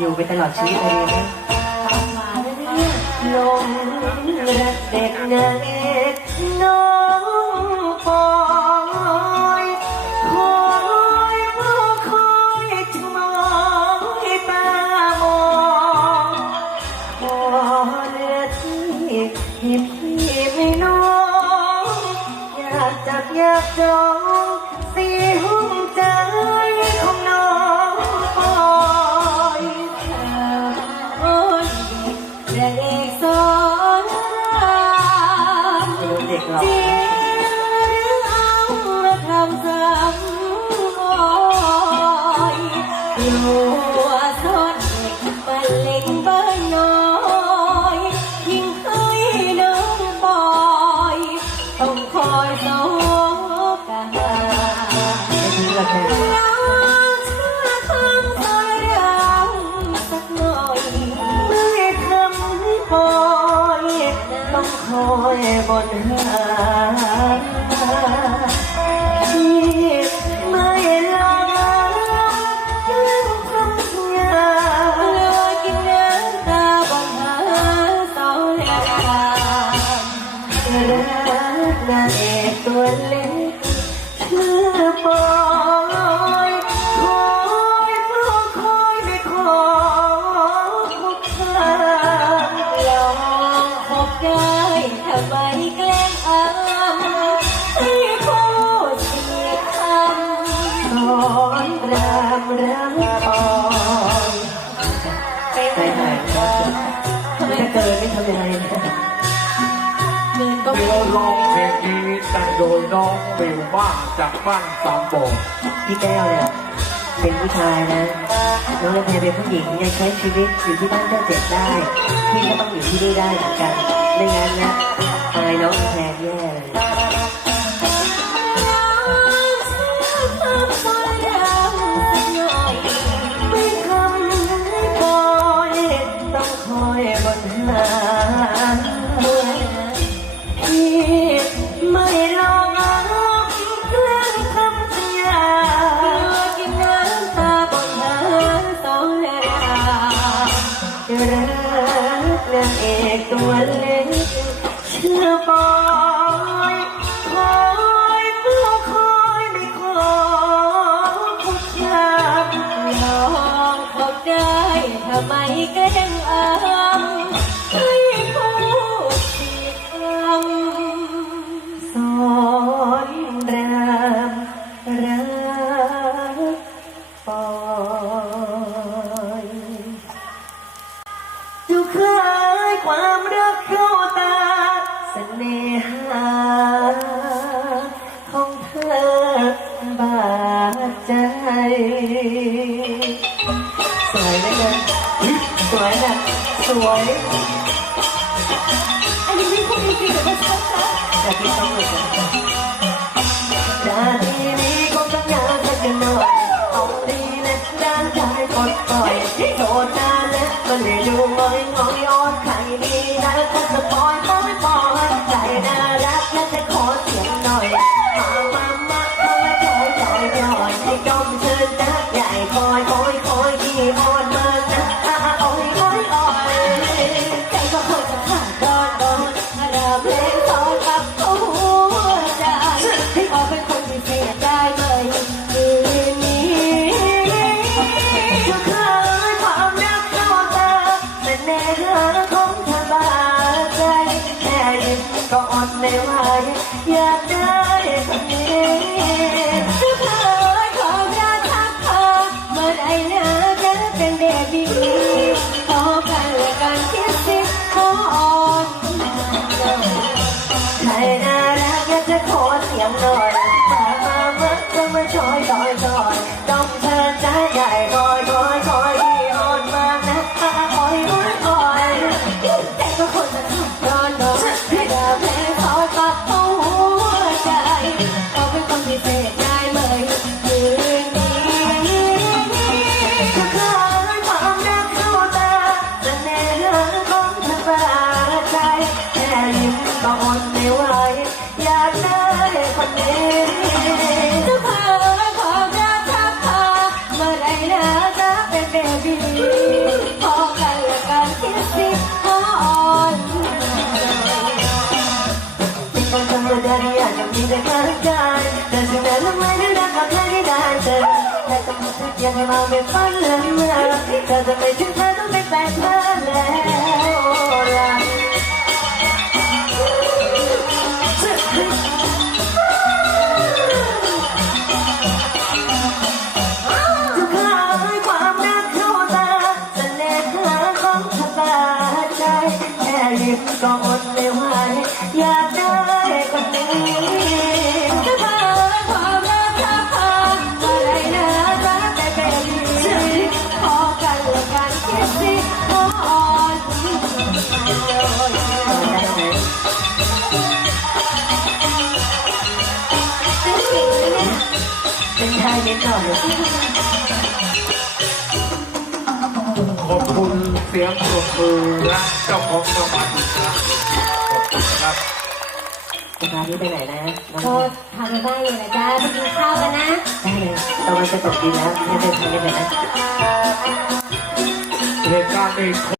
อยู่ไปตลอดชีวิตเลยนะลงรักเด็กนาเอกน้องปอยคอยเฝ้าคอยจะมองให้ตามองพอเลือที่ให้พี่ไม่น้อง อยากจับอยากจองสีหุ้ม เด็กเรอจริงหรือเอามาทำซ้ำอ้อยอยู่ องคอยบนหาที่ไม่ลาเรื่องคำสัญญาเลยกินน้ำตาบนหาเสาแหลมรักนางเอกตัวเล็กชื่อปอยคอยเฝ้าคอยไม่ขอพบเธอลองพบได้ทำ ไมแกล้งอำให้พูดเสียคำสอนรามรักปอยใจหายถ้าเกิดไม่ทำยังไงเนี่ยเดี๋ยวร้องเพลงนี้แต่งโดยน้องวิวบ้าจากบ้านสามโบกพี่แก้วเนี่ย เป็นผู้ชายนะน้องลำเพเป็นผู้หญิงยังใช้ชีวิตอยู่ที่บ้านเจ้าเจ็ดได้พี่ก็ต้องอยู่ที่นี่ได้เหมือนกันไม่งั้นนะอายน้องลำเพแย่เลย ตัวเล็กเชื่อบอยคอยเพื่อคอยไม่ขอผู้ชาลองเขาได้ทำไมแกล้งอ้ำ น่หาของเธอบาดใจ สวยนะเนี่ยสวยนะสวยอันนี้ไม่คุ้มจริงๆแต่ว่าชอบนะจากที่ต้องเลยนะ อย ให้มาเป็นฝันแล้วเธอจะไม่ถึงเธอต้องเป็นแฟนเธอแล้วล่ะจะขาความรักเข้าตาเสน่หาของชะตาใจแค่ยิ้มก็อดไม่ไหวอยาก เป็นไทยนิดหน่อยขอบคุณเสียงปรบมือและเจ้าของรางวัลครับขอบคุณครับจะพาพี่ไปไหนนะน้องก็ทำได้อยู่นะจ๊ะไปกินข้าวกันนะ ได้เลยตะวันจะตกดินแล้วไม่ได้ทำได้ไหมนะ เหตุการณ์นี้